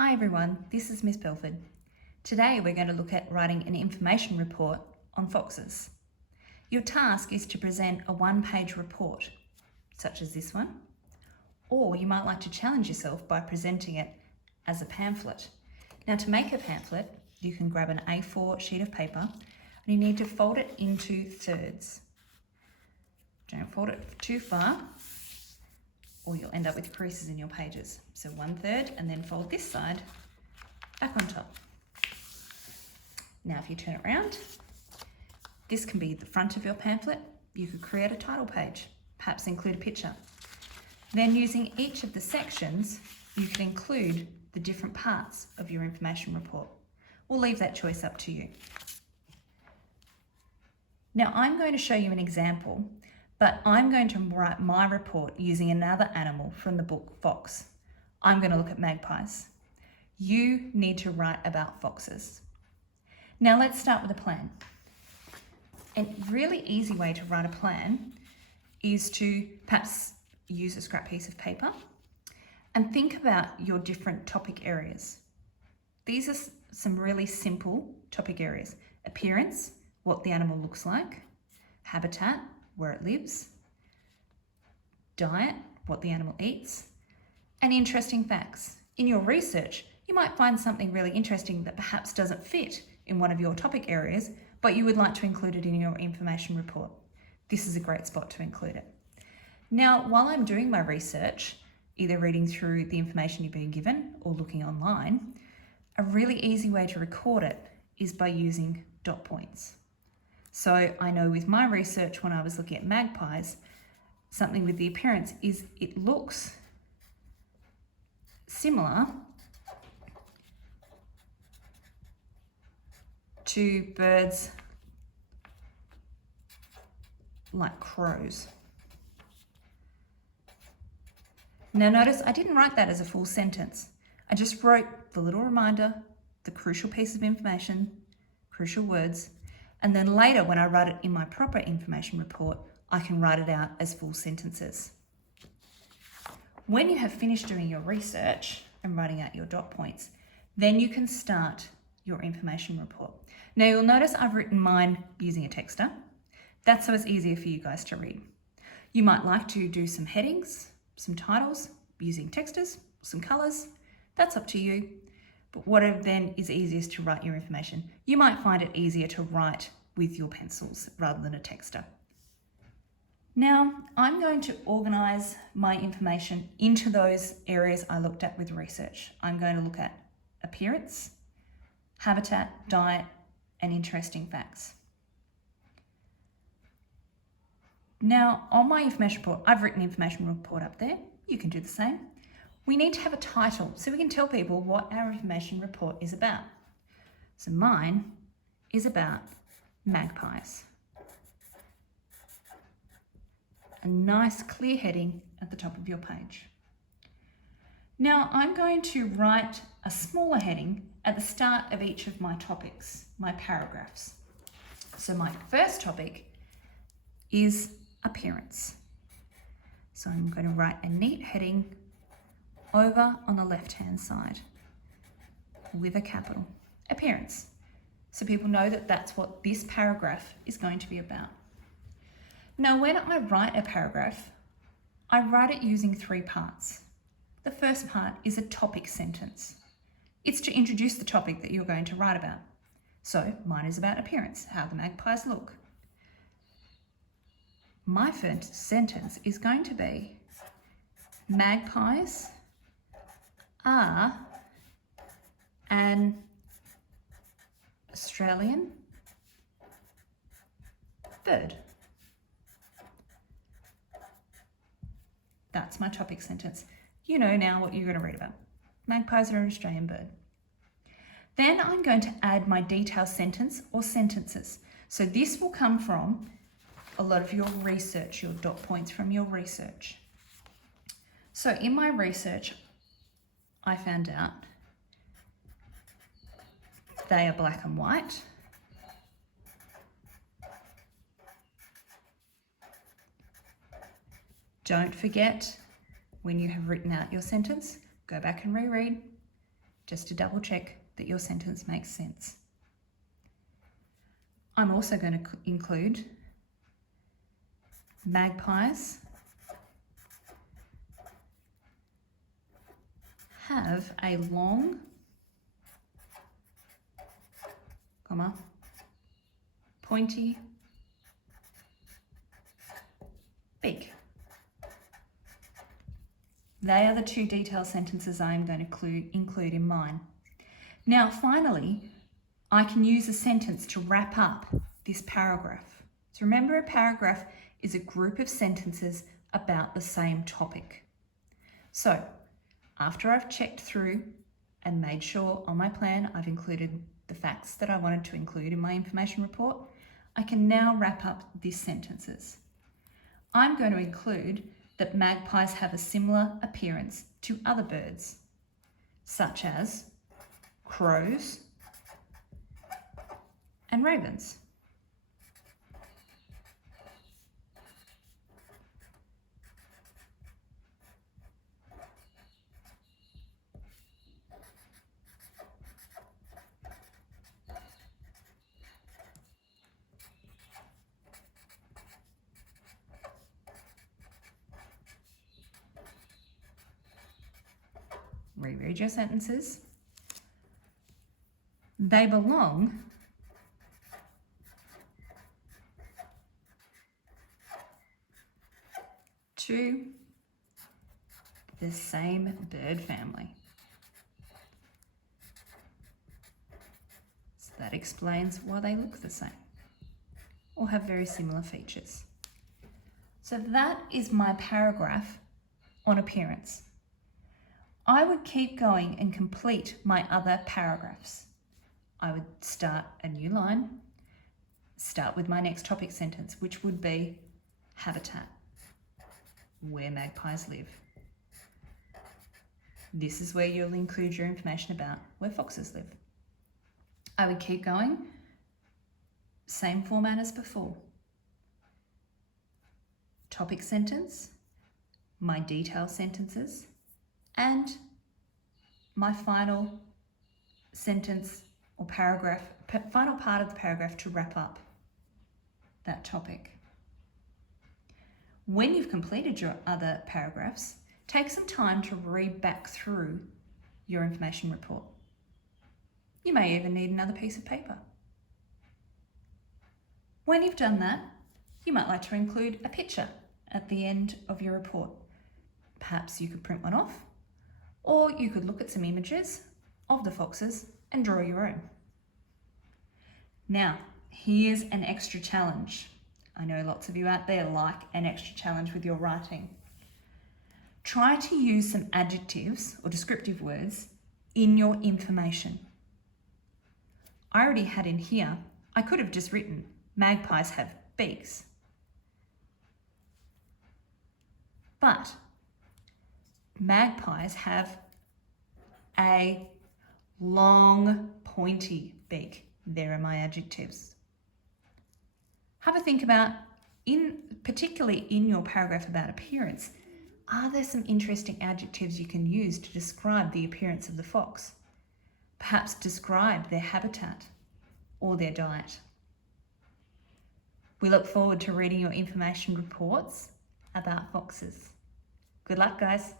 Hi everyone, this is Miss Belford. Today we're going to look at writing an information report on foxes. Your task is to present a one-page report, such as this one, or you might like to challenge yourself by presenting it as a pamphlet. Now to make a pamphlet, you can grab an A4 sheet of paper and you need to fold it into thirds. Don't fold it too far, or you'll end up with creases in your pages. So 1/3 and then fold this side back on top. Now if you turn it around, this can be the front of your pamphlet. You could create a title page, perhaps include a picture. Then using each of the sections, you can include the different parts of your information report. We'll leave that choice up to you. Now I'm going to show you an example, but I'm going to write my report using another animal from the book Fox. I'm going to look at magpies. You need to write about foxes. Now let's start with a plan. A really easy way to write a plan is to perhaps use a scrap piece of paper and think about your different topic areas. These are some really simple topic areas. Appearance, what the animal looks like. Habitat, where it lives. Diet, what the animal eats. And interesting facts. In your research, you might find something really interesting that perhaps doesn't fit in one of your topic areas, but you would like to include it in your information report. This is a great spot to include it. Now, while I'm doing my research, either reading through the information you've been given or looking online, a really easy way to record it is by using dot points. So I know with my research when I was looking at magpies, something with the appearance is it looks similar to birds like crows. Now notice I didn't write that as a full sentence. I just wrote the little reminder, the crucial piece of information, crucial words, and then later when I write it in my proper information report, I can write it out as full sentences. When you have finished doing your research and writing out your dot points, then you can start your information report. Now you'll notice I've written mine using a texter. That's so it's easier for you guys to read. You might like to do some headings, some titles using texters, some colors. That's up to you. But whatever then is easiest to write your information. You might find it easier to write with your pencils rather than a texter. Now, I'm going to organise my information into those areas I looked at with research. I'm going to look at appearance, habitat, diet, and interesting facts. Now, on my information report, I've written information report up there. You can do the same. We need to have a title so we can tell people what our information report is about. So mine is about magpies. A nice clear heading at the top of your page. Now I'm going to write a smaller heading at the start of each of my topics, my paragraphs. So my first topic is appearance. So I'm going to write a neat heading over on the left-hand side with a capital. Appearance. So people know that that's what this paragraph is going to be about. Now, when I write a paragraph, I write it using 3 parts. The first part is a topic sentence. It's to introduce the topic that you're going to write about. So mine is about appearance, how the magpies look. My first sentence is going to be, magpies are an Australian bird. That's my topic sentence. You know now what you're going to read about. Magpies are an Australian bird. Then I'm going to add my detail sentence or sentences. So this will come from a lot of your research, your dot points from your research. So in my research, I found out they are black and white. Don't forget, when you have written out your sentence, go back and reread. just to double check that your sentence makes sense. I'm also going to include magpies have a long, pointy beak. They are the two detailed sentences I'm going to include in mine. Now, finally, I can use a sentence to wrap up this paragraph. So remember, a paragraph is a group of sentences about the same topic. So after I've checked through and made sure on my plan I've included the facts that I wanted to include in my information report, I can now wrap up these sentences. I'm going to include that magpies have a similar appearance to other birds, such as crows and ravens. Reread your sentences. They belong to the same bird family. So that explains why they look the same or have very similar features. So that is my paragraph on appearance. I would keep going and complete my other paragraphs. I would start a new line, start with my next topic sentence, which would be habitat, where magpies live. This is where you'll include your information about where foxes live. I would keep going, same format as before. Topic sentence, my detail sentences, and my final sentence or paragraph, final part of the paragraph to wrap up that topic. When you've completed your other paragraphs, take some time to read back through your information report. You may even need another piece of paper. When you've done that, you might like to include a picture at the end of your report. Perhaps you could print one off, or you could look at some images of the foxes and draw your own. Now, here's an extra challenge. I know lots of you out there like an extra challenge with your writing. Try to use some adjectives or descriptive words in your information. I already had in here, I could have just written, magpies have beaks. But magpies have a long, pointy beak. There are my adjectives. Have a think about, particularly in your paragraph about appearance, are there some interesting adjectives you can use to describe the appearance of the fox? Perhaps describe their habitat or their diet. We look forward to reading your information reports about foxes. Good luck, guys.